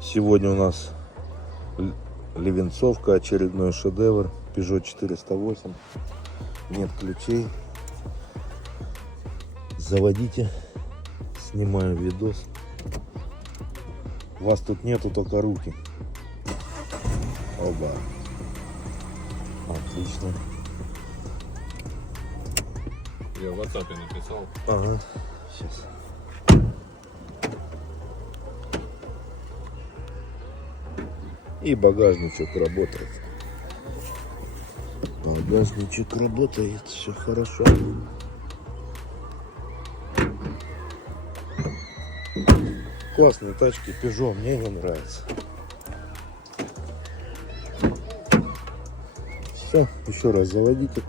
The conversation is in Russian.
Сегодня у нас Левенцовка, очередной шедевр. Peugeot 408. Нет ключей. Заводите. Снимаю видос. Вас тут нету, только руки. Оба. Отлично. Я в WhatsApp написал. Ага. Сейчас. И багажничек работает. Багажничек работает, все хорошо. Классные тачки, Peugeot, мне не нравится. Все, еще раз заводите.